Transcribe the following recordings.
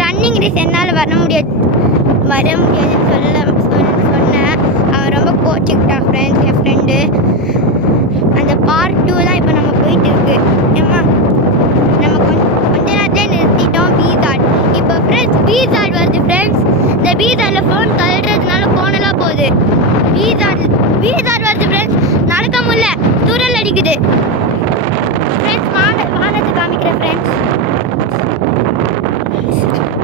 Running race என்னால் வர முடியாதுன்னு சொன்னேன். அவன் ரொம்ப கோச்சிக்கிட்டான் ஃப்ரெண்ட்ஸ். என் ஃப்ரெண்டு அந்த பார்ட் 2 தான் இப்போ நம்ம போயிட்டு இருக்கு. ஏம்மா நம்ம கொஞ்ச நேரத்தில் நிறுத்திட்டோம். பீசாட் இப்போ ஃப்ரெண்ட்ஸ் பீசாட் வருது ஃப்ரெண்ட்ஸ். இந்த பீசாட்டில் ஃபோன் தள்ளுறதுனால ஃபோனெல்லாம் போகுது. பீசாட் வருது ஃப்ரெண்ட்ஸ். நடக்க முடியல, தூரல் அடிக்குது ஃப்ரெண்ட்ஸ். வானத்தை காமிக்கிறேன் ஃப்ரெண்ட்ஸ்.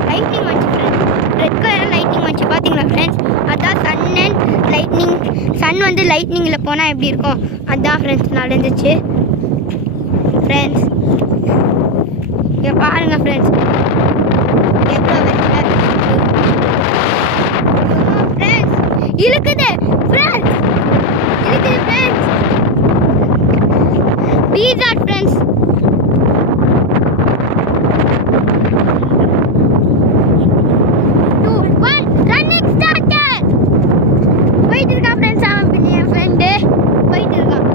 லைட்டிங் வந்துச்சு ஃப்ரெண்ட்ஸ். ரெட் கலர் லைட்டிங் வந்துச்சு பார்த்தீங்களா ஃப்ரெண்ட்ஸ். அதான் சன் அண்ட் லைட்னிங். சன் வந்து லைட்னிங்கில் போனால் எப்படி இருக்கும் அதான் ஃப்ரெண்ட்ஸ் நடந்துச்சு ஃப்ரெண்ட்ஸ். இங்கே பாருங்கள் ஃப்ரெண்ட்ஸ் எவ்வளோ வெட்ட ஃப்ரெண்ட்ஸ் இழுக்குது ஃப்ரெண்ட்ஸ். பீசாட் ஃப்ரெண்ட்ஸ். போயிட்டு இருக்கா ஃப்ரெண்ட்ஸ். அவன் என் ஃப்ரெண்டு போயிட்டு இருக்கான்.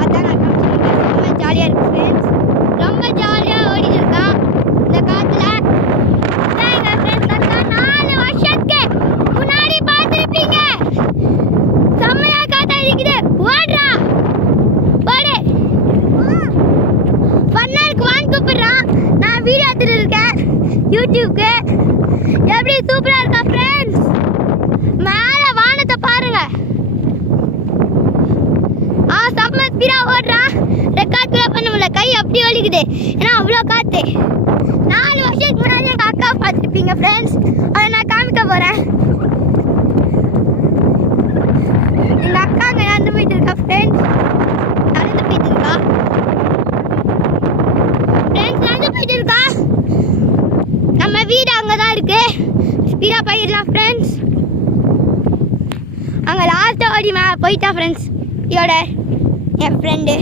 அதான் நான் காமிச்சிருக்கேன். ரொம்ப ஜாலியாக இருக்கு ஃப்ரெண்ட்ஸ். ரொம்ப ஜாலியாக ஓடிட்டு இருக்கான் இந்த காற்றுல. எங்கள் ஃப்ரெண்ட்ஸ் அதான் 4 வருஷத்துக்கு முன்னாடி பார்த்துருப்பீங்க. செம்மையாக காற்றா இருக்குது. ஓடுறா ஓடு. ஃபன்னாருக்கு வாங்கி கூப்பிடுறான். நான் வீடியோ எடுத்துட்டு இருக்கேன் யூடியூப்க்கு. எப்படி சூப்பராக இருக்கா ஃப்ரெண்ட்ஸ். மேல வானத்தை பாருங்க. செம்ம ஸ்பீடா ஓடுறான். ரெக்கார்ட் கூட பண்ண முடியல, கை அப்படி வலிக்குது. ஏன்னா அவ்வளோ காத்து. 4 வருஷத்துக்கு முன்னாடி எங்கள் அக்கா பார்த்துருப்பீங்க ஃப்ரெண்ட்ஸ். அதை நான் காமிக்க போகிறேன். எங்கள் அக்கா அங்கே நடந்து போயிட்டு இருக்கா ஃப்ரெண்ட்ஸ். நடந்து போயிட்டு இருக்கா ஃப்ரெண்ட்ஸ். நடந்து போயிட்டு இருக்கா. நம்ம வீடு அங்கே தான் இருக்கு. ஸ்பீடாக போயிடலாம் ஃப்ரெண்ட்ஸ். அங்கே லாஸ்ட்டாக ஓடி போயிட்டா ஃப்ரெண்ட்ஸ். இதோட என் ஃப்ரெண்டு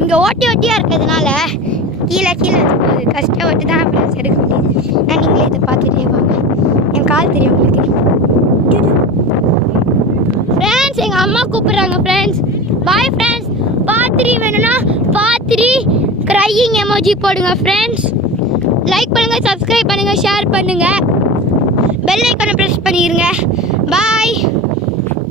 இங்கே ஓட்டியாக இருக்கிறதுனால கீழே போகுது. கஷ்டப்பட்டு தான் ஃப்ரெண்ட்ஸ் எடுக்க முடியுது. நான் நீங்களே இதை பார்த்துட்டே வாங்க. என் கால் தெரியும் உங்களுக்கு ஃப்ரெண்ட்ஸ். எங்கள் அம்மா கூப்பிட்றாங்க ஃப்ரெண்ட்ஸ். Bye friends. பார்ட் 3 வேணும்னா பார்ட் 3 க்ரையிங் எமோஜி போடுங்க ஃப்ரெண்ட்ஸ். லைக் பண்ணுங்கள், சப்ஸ்கிரைப் பண்ணுங்கள், ஷேர் பண்ணுங்கள், பெல் ஐக்கானை ப்ரெஸ் பண்ணிடுங்க. பாய்.